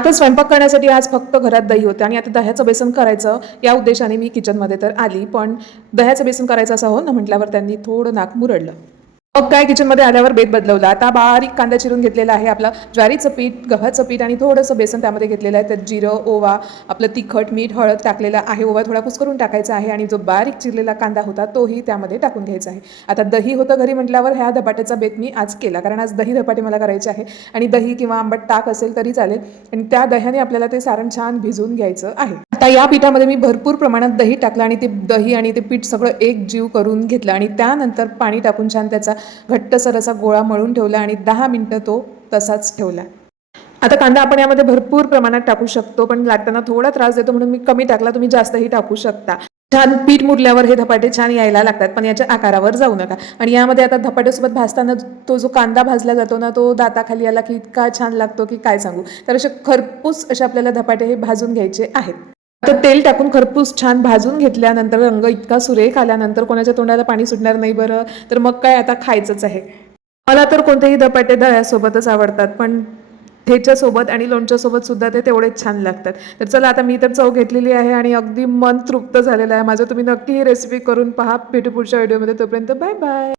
आता स्वयंपाक करण्यासाठी आज फक्त घरात दही होते आणि आता दह्याचं बेसन करायचं या उद्देशाने मी किचनमध्ये तर आली, पण दह्याचं बेसन करायचं असं हो ना म्हटल्यावर त्यांनी थोडं नाक मुरडलं. मग काय किचनमध्ये आल्यावर बेत बदलवला. आता बारीक कांदा चिरून घेतलेला आहे, आपलं ज्वारीचं पीठ, गव्हाचं पीठ आणि थोडंसं बेसन त्यामध्ये घेतलेलं आहे. त्यात जिरं, ओवा, आपलं तिखट, मीठ, हळद टाकलेलं आहे. ओवा थोडा कुस्करून टाकायचा आहे आणि जो बारीक चिरलेला कांदा होता तोही त्यामध्ये टाकून घ्यायचा आहे. आता दही होतं घरी म्हटल्यावर ह्या धपाट्याचा बेत मी आज केला, कारण आज दही धपाटे मला करायचे आहे आणि दही किंवा आंबट ताक असेल तरी चालेल आणि त्या दह्याने आपल्याला ते सारण छान भिजवून घ्यायचं आहे. आता या पिठामध्ये मी भरपूर प्रमाणात दही टाकलं आणि ते दही आणि ते पीठ सगळं एक जीव करून घेतलं आणि त्यानंतर पाणी टाकून छान त्याचा घट्टसर असा गोळा मळून ठेवला आणि 10 मिनिटं तो तसाच ठेवला. आता कांदा आपण यामध्ये भरपूर प्रमाणात टाकू शकतो, पण लाटताना थोडा त्रास देतो म्हणून मी कमी टाकला, तुम्ही जास्तही टाकू शकता. छान पीठ मुरल्यावर हे धपाटे छान यायला लागतात, पण याच्या आकारावर जाऊ नका. आणि यामध्ये आता धपाट्यासोबत भाजताना तो जो कांदा भाजला जातो ना, तो दाताखाली आला की इतका छान लागतो की काय सांगू. तर असे खरपूस असे आपल्याला धपाटे हे भाजून घ्यायचे आहेत. आता तेल टाकून खरपूस छान भाजून घेतल्यानंतर रंग इतका सुरेख आल्यानंतर कोणाच्या तोंडाला पाणी सुटणार नाही बरं. तर मग काय आता खायचंच आहे. मला तर कोणतेही धपाटे दह्यासोबतच आवडतात, पण ठेच्यासोबत आणि लोणच्यासोबत सुद्धा ते तेवढेच छान लागतात. तर चला आता मी तर चव घेतलेली आहे आणि अगदी मन तृप्त झालेलं आहे माझं. तुम्ही नक्की ही रेसिपी करून पहा. भेटू पुढच्या व्हिडिओमध्ये. तोपर्यंत बाय बाय.